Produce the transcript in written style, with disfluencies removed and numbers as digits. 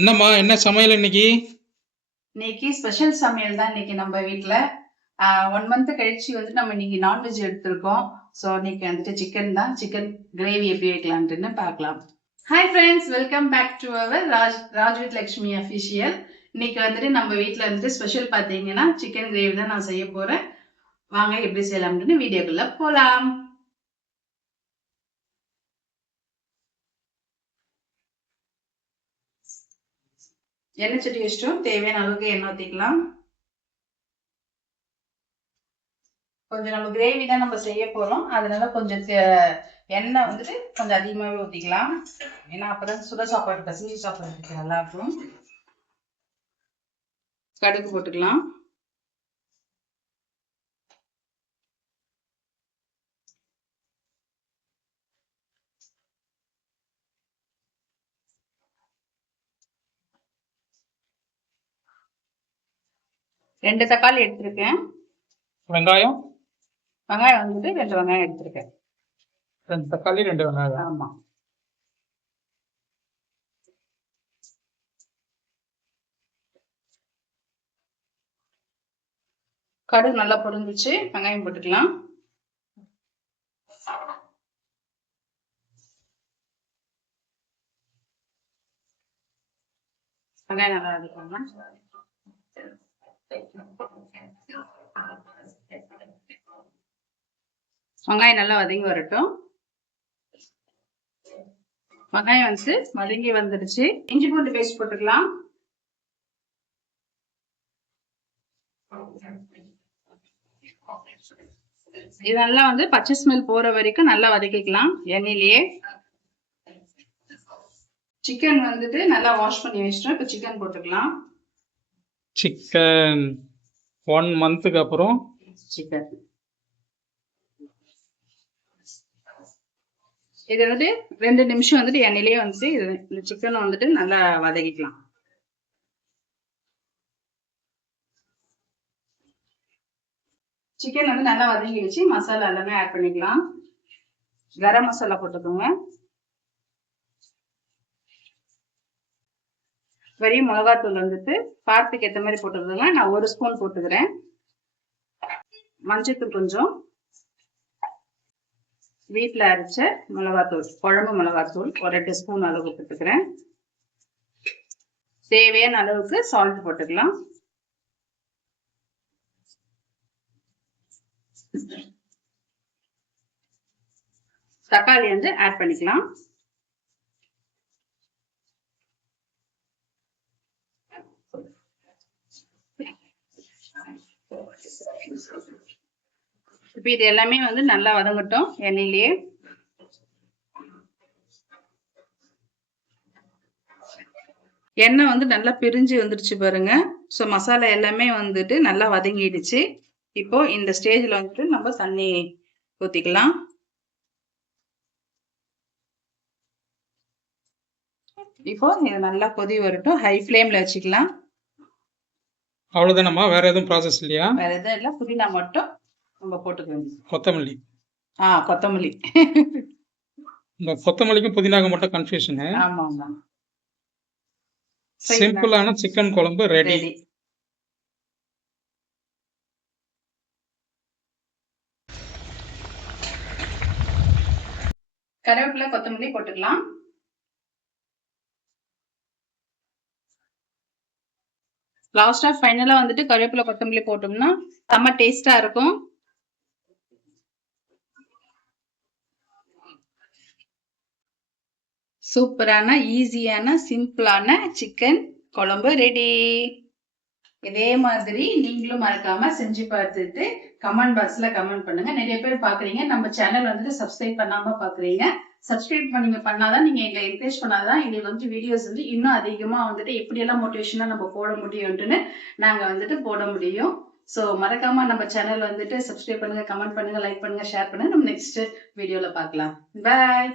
என்னம்மா என்ன சமையல் இன்னைக்கு? இன்னைக்கு ஸ்பெஷல் சமையல் தான் இன்னைக்கு நம்ம வீட்ல. 1 மந்த் கழிச்சு வந்து நம்ம இன்னைக்கு நான்வெஜ் எடுத்திருக்கோம். ஸோ இன்னைக்கு வந்துட்டு சிக்கன் தான். சிக்கன் கிரேவி எப்படி வைக்கலான்ட்டுன்னு பார்க்கலாம். Hi friends, welcome back to our Raj with Lakshmi official. இன்னைக்கு வந்துட்டு நம்ம வீட்டில் வந்துட்டு ஸ்பெஷல் பார்த்தீங்கன்னா சிக்கன் கிரேவி தான் நான் செய்ய போறேன். வாங்க எப்படி செய்யலாம்னு வீடியோக்குள்ள போலாம். எண்ணெய் சட்டி வச்சிட்டோம். தேவையான அளவுக்கு எண்ணெய் ஊற்றிக்கலாம். கொஞ்சம் நம்ம கிரேவி தான் நம்ம செய்ய போறோம், அதனால கொஞ்சம் எண்ணெய் வந்துட்டு கொஞ்சம் அதிகமாகவே ஊற்றிக்கலாம். ஏன்னா அப்பதான் சுட சாப்பாடு பசங்க சாப்பிட்றதுக்கு நல்லா இருக்கும். கடுகு போட்டுக்கலாம். ரெண்டு தக்காளி எடுத்திருக்கேன். வெங்காயம் வந்துட்டு 2 வெங்காயம் எடுத்திருக்கேன். 2 தக்காளி 2 வெங்காயம். ஆமா. கடுகு நல்லா பொரிஞ்சிச்சு. வெங்காயம் போட்டுக்கலாம். வெங்காயம் நல்லா வதக்கலாம். வெங்காயம் நல்லா வதங்கி வரட்டும். வெங்காயம் வந்து வதங்கி வந்துடுச்சு. இஞ்சி பூண்டு பேஸ்ட் போட்டுக்கலாம். இது நல்லா வந்து பச்சை ஸ்மெல் போற வரைக்கும் நல்லா வதக்கிக்கலாம் எண்ணெயிலேயே. சிக்கன் வந்துட்டு நல்லா வாஷ் பண்ணி வச்சிட்டோம். இப்போ சிக்கன் போட்டுக்கலாம். சிக்கன் 1 மந்த்துக்கு அப்புறம் சிக்கன் இது வந்துட்டு 2 நிமிஷம் வந்துட்டு எண்ணெயிலேயே வந்துட்டு இந்த சிக்கனை வந்துட்டு நல்லா வதக்கிக்கலாம். சிக்கன் வந்து நல்லா வதங்கிடுச்சு. மசாலா எல்லாமே ஆட் பண்ணிக்கலாம். கரம் மசாலா போட்டுக்கோங்க. வெறிய மிளகாத்தூள் வந்துட்டு பார்த்துக்கு ஏற்ற மாதிரி போட்டுக்கோங்க. நான் 1 ஸ்பூன் போட்டுக்கிறேன். மஞ்சத்தூள் கொஞ்சம், வீட்டில் அரைச்ச மிளகாத்தூள், குழம்பு மிளகாத்தூள் 1 8 ஸ்பூன் அளவு போட்டுக்கிறேன். தேவையான அளவுக்கு சால்ட் போட்டுக்கலாம். தக்காளி வந்து ஆட் பண்ணிக்கலாம். இப்ப இது எல்லாமே வந்து நல்லா வதங்கட்டும் எண்ணெயிலேயே. எண்ணெய் வந்து நல்லா பிரிஞ்சு வந்துடுச்சு பாருங்க. ஸோ மசாலா எல்லாமே வந்துட்டு நல்லா வதங்கிடுச்சு. இப்போ இந்த ஸ்டேஜ்ல வந்துட்டு நம்ம தண்ணி ஊற்றிக்கலாம். இப்போ இது நல்லா கொதி வரட்டும். ஹை ஃப்ளேம்ல வச்சுக்கலாம். அவ்வளவுதானம்மா? வேற எதுவும் ப்ராசஸ் இல்லையா? வேற எதுவும் இல்லை. புதினா மட்டும் நம்ம போட்டுக்கலாம். கொத்தமல்லி. கொத்தமல்லி. இந்த கொத்தமல்லிக்கும் புதினாக்கும் மட்டும் கன்ஃபியூஷன். ஆமா ஆமா. சிம்பிளான சிக்கன் குழம்பு ரெடி. கருவேப்பிலை கொத்தமல்லி போட்டுக்கலாம். லாஸ்டா ஃபைனலா வந்துட்டு கருவேப்பிலை கொத்தமல்லி போட்டோம்னா செம்ம டேஸ்டா இருக்கும். சூப்பரான ஈஸியான சிம்பிளான சிக்கன் குழம்பு ரெடி. இதே மாதிரி நீங்களும் மறக்காம செஞ்சு பார்த்துட்டு கமெண்ட் பாக்ஸ்ல கமெண்ட் பண்ணுங்க. நிறைய பேர் பாக்குறீங்க, நம்ம சேனல் வந்துட்டு சப்ஸ்கிரைப் பண்ணாம பாக்குறீங்க. சப்ஸ்கிரைப் பண்ணாதான் நீங்க எங்களை என்கரேஜ் பண்ணாதான் எங்களுக்கு வந்து வீடியோஸ் வந்து இன்னும் அதிகமா வந்துட்டு எப்படியெல்லாம் மோட்டிவேஷனா நம்ம போட முடியும்ட்டுன்னு நாங்க வந்துட்டு போட முடியும். ஸோ மறக்காம நம்ம சேனல் வந்துட்டு சப்ஸ்கிரைப் பண்ணுங்க, கமெண்ட் பண்ணுங்க, லைக் பண்ணுங்க, ஷேர் பண்ணுங்க. நம்ம நெக்ஸ்ட் வீடியோல பார்க்கலாம். பாய்.